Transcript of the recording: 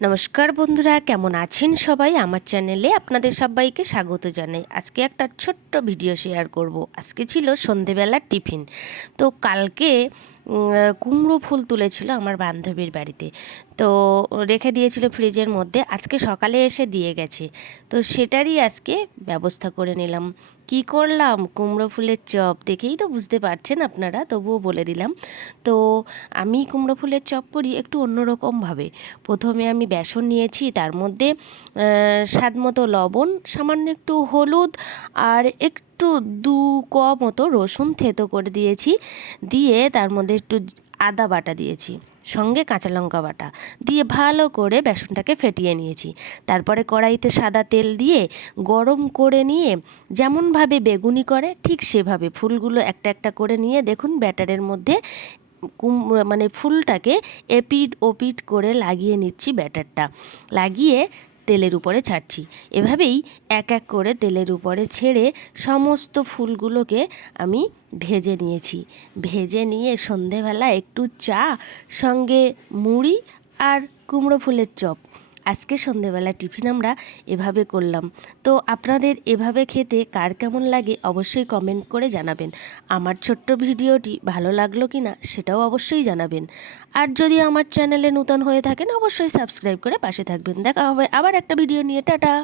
নমস্কার বন্ধুরা, কেমন আছেন সবাই? আমার চ্যানেলে আপনাদের সবাইকে স্বাগত জানাই। আজকে একটা ছোট্ট ভিডিও শেয়ার করব। আজকে ছিল সন্ধেবেলার টিফিন। তো কালকে কুমড়ো ফুল তুলেছিল আমার বান্ধবীর বাড়িতে, তো রেখে দিয়েছিল ফ্রিজের মধ্যে। আজকে সকালে এসে দিয়ে গেছে, তো সেটারই আজকে ব্যবস্থা করে নিলাম। কি করলাম? কুমড়ো ফুলের চপ। দেখেই তো বুঝতে পারছেন আপনারা, তবুও বলে দিলাম। তো আমি কুমড়ো ফুলের চপ করি একটু অন্যরকমভাবে। প্রথমে আমি বেসন নিয়েছি, তার মধ্যে স্বাদ মতো লবণ, সামান্য একটু হলুদ, আর একটু 2 কোয়া মতো রসুন থেতো করে দিয়েছি। দিয়ে তার মধ্যে একটু আদা বাটা দিয়েছি, সঙ্গে কাঁচা লঙ্কা বাটা দিয়ে ভালো করে বেসনটাকে ফেটিয়ে নিয়েছি। তারপরে কড়াইতে সাদা তেল দিয়ে গরম করে নিয়ে যেমনভাবে বেগুনি করে ঠিক সেভাবে ফুলগুলো একটা একটা করে নিয়ে দেখুন ব্যাটারের মধ্যে মানে ফুলটাকে এপিট ওপিট করে লাগিয়ে নিচ্ছি। ব্যাটারটা লাগিয়ে তেলের উপরে ছাড়ছি। এভাবেই এক এক করে তেলের উপরে ছেড়ে সমস্ত ফুলগুলোকে আমি ভেজে নিয়েছি। ভেজে নিয়ে সন্ধেবেলা একটু চা, সঙ্গে মুড়ি আর কুমড়ো ফুলের চপ। আজকে সন্ধেবেলা টিফিন আমরা এভাবে করলাম। তো আপনাদের এভাবে খেতে কার কেমন লাগে অবশ্যই কমেন্ট করে জানাবেন। আমার ছোট্ট ভিডিওটি ভালো লাগলো কি না সেটাও অবশ্যই জানাবেন। আর যদি আমার চ্যানেলে নতুন হয়ে থাকেন অবশ্যই সাবস্ক্রাইব করে পাশে থাকবেন। দেখা হবে আবার একটা ভিডিও নিয়ে। টাটা।